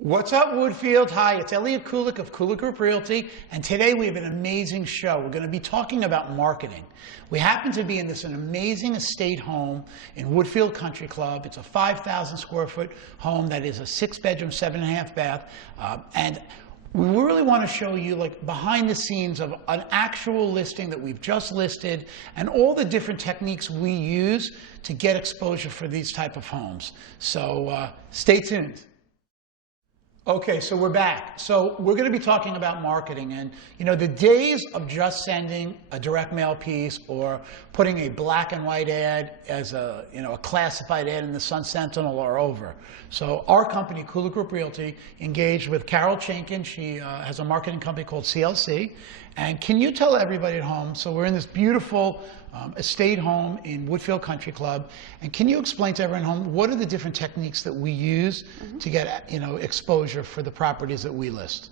What's up, Woodfield? Hi, it's Elliot Koolik of Koolik Group Realty, and today we have an amazing show. We're going to be talking about marketing. We happen to be in an amazing estate home in Woodfield Country Club. It's a 5,000 square foot home that is a 6-bedroom, 7.5 bath, and we really want to show you like behind the scenes of an actual listing that we've just listed and all the different techniques we use to get exposure for these type of homes. So stay tuned. Okay, so we're back. So we're going to be talking about marketing, and the days of just sending a direct mail piece or putting a black and white ad as a a classified ad in the Sun Sentinel are over. So our company, Koolik Group Realty, engaged with Carol Chenkin. She has a marketing company called CLC. And can you tell everybody at home? So we're in this beautiful estate home in Woodfield Country Club, and can you explain to everyone at home what are the different techniques that we use to get exposure for the properties that we list?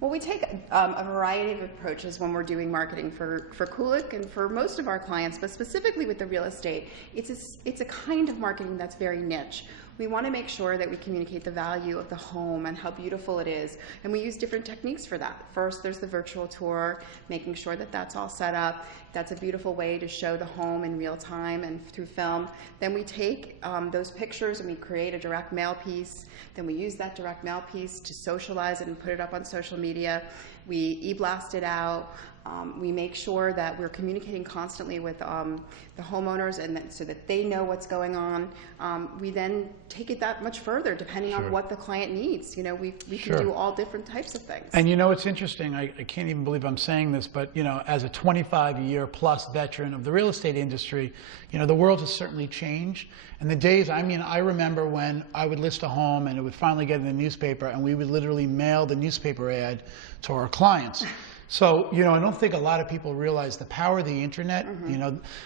Well, we take a variety of approaches when we're doing marketing for Koolik and for most of our clients, but specifically with the real estate, it's a kind of marketing that's very niche. We want to make sure that we communicate the value of the home and how beautiful it is, and we use different techniques for that. First, there's the virtual tour, making sure that that's all set up. That's a beautiful way to show the home in real time and through film. Then we take those pictures and we create a direct mail piece. Then we use that direct mail piece to socialize it and put it up on social media. We e-blast it out. We make sure that we're communicating constantly with the homeowners and so that they know what's going on. We then take it that much further depending on what the client needs. We can do all different types of things. And it's interesting, I can't even believe I'm saying this, but as a 25-year plus veteran of the real estate industry, the world has certainly changed. And the days, I remember when I would list a home and it would finally get in the newspaper and we would literally mail the newspaper ad to our clients. So, I don't think a lot of people realize the power of the internet.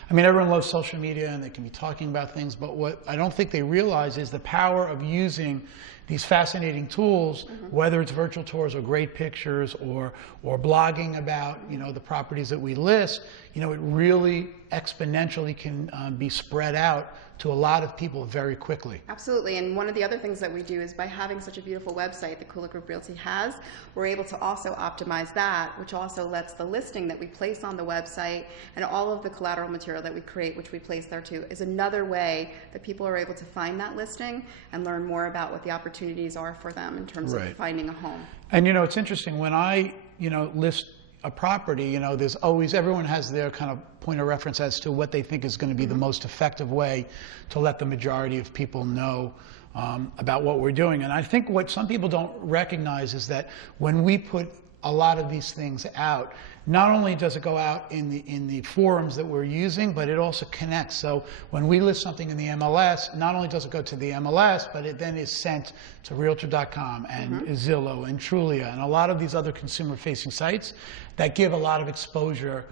Everyone loves social media and they can be talking about things, but what I don't think they realize is the power of using these fascinating tools, whether it's virtual tours or great pictures or blogging about, the properties that we list. It really exponentially can be spread out to a lot of people very quickly. Absolutely, and one of the other things that we do is by having such a beautiful website that Koolik Group Realty has, we're able to also optimize that, which also lets the listing that we place on the website and all of the collateral material that we create, which we place there too, is another way that people are able to find that listing and learn more about what the opportunities are for them in terms of finding a home. And it's interesting, when I list a property, there's always, everyone has their kind of point of reference as to what they think is going to be the most effective way to let the majority of people know about what we're doing. And I think what some people don't recognize is that when we put a lot of these things out, not only does it go out in the forums that we're using, but it also connects. So when we list something in the MLS, not only does it go to the MLS, but it then is sent to Realtor.com and Zillow and Trulia and a lot of these other consumer-facing sites that give a lot of exposure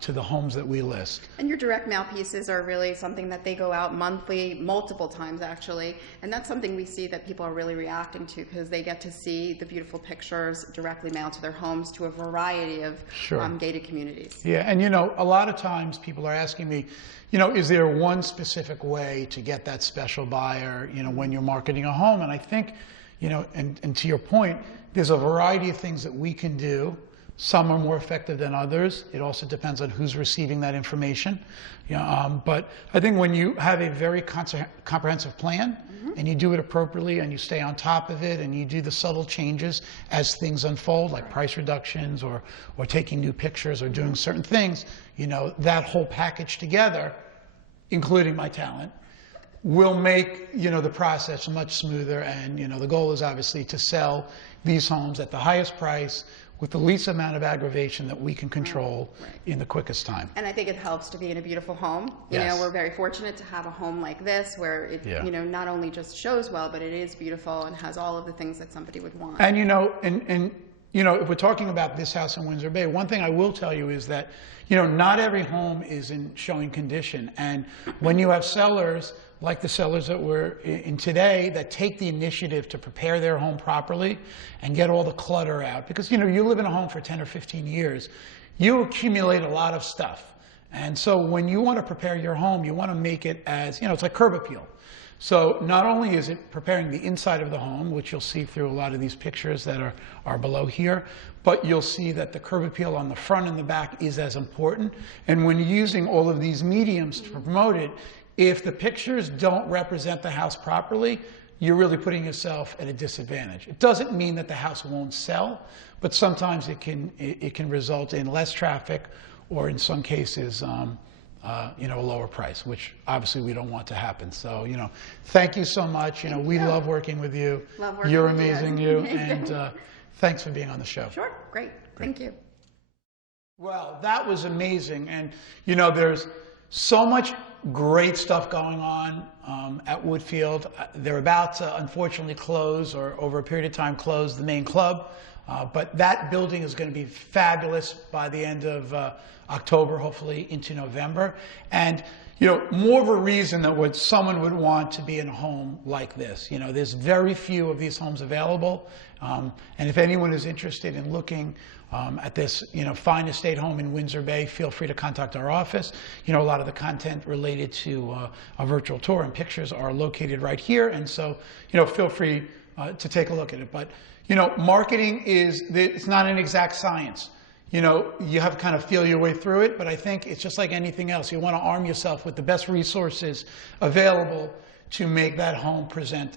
to the homes that we list. And your direct mail pieces are really something that they go out monthly, multiple times actually, and that's something we see that people are really reacting to because they get to see the beautiful pictures directly mailed to their homes to a variety of gated communities. Yeah, and a lot of times people are asking me, is there one specific way to get that special buyer, when you're marketing a home? And I think, and to your point, there's a variety of things that we can do. Some are more effective than others. It also depends on who's receiving that information. But I think when you have a very comprehensive plan and you do it appropriately and you stay on top of it and you do the subtle changes as things unfold, like price reductions or taking new pictures or doing certain things, that whole package together, including my talent, will make the process much smoother. And the goal is obviously to sell these homes at the highest price with the least amount of aggravation that we can control in the quickest time. And I think it helps to be in a beautiful home. We're very fortunate to have a home like this where it not only just shows well, but it is beautiful and has all of the things that somebody would want. And if we're talking about this house in Windsor Bay, one thing I will tell you is that not every home is in showing condition. And when you have sellers like the sellers that we're in today that take the initiative to prepare their home properly and get all the clutter out, because you live in a home for 10 or 15 years, you accumulate a lot of stuff. And so when you want to prepare your home, you want to make it as, it's like curb appeal. So not only is it preparing the inside of the home, which you'll see through a lot of these pictures that are below here, but you'll see that the curb appeal on the front and the back is as important. And when using all of these mediums to promote it, if the pictures don't represent the house properly, you're really putting yourself at a disadvantage. It doesn't mean that the house won't sell, but sometimes it can result in less traffic, or in some cases, you know, a lower price, which obviously we don't want to happen. So, you know, thank you so much. You know, we love working with you. Love working You're with amazing, you. And thanks for being on the show. Sure, great. Thank you. Well, that was amazing. And, you know, there's so much great stuff going on at Woodfield. They're about to, unfortunately, close, or over a period of time, close the main club. But that building is going to be fabulous by the end of October, hopefully into November. And, you know, more of a reason that someone would want to be in a home like this. You know, there's very few of these homes available. And if anyone is interested in looking at this, you know, fine estate home in Windsor Bay, feel free to contact our office. You know, a lot of the content related to a virtual tour and pictures are located right here. And so, you know, feel free to take a look at it. But, you know, marketing it's not an exact science. You know, you have to kind of feel your way through it, but I think it's just like anything else. You want to arm yourself with the best resources available to make that home present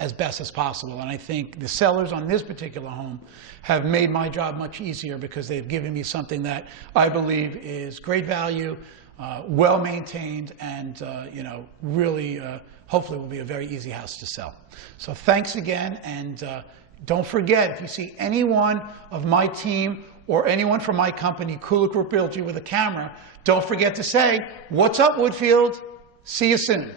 as best as possible. And I think the sellers on this particular home have made my job much easier, because they've given me something that I believe is great value, well maintained, and you know, really hopefully will be a very easy house to sell. So thanks again, and don't forget, if you see anyone of my team or anyone from my company, Koolik Group Realty, with a camera, don't forget to say, "What's up, Woodfield?" See you soon.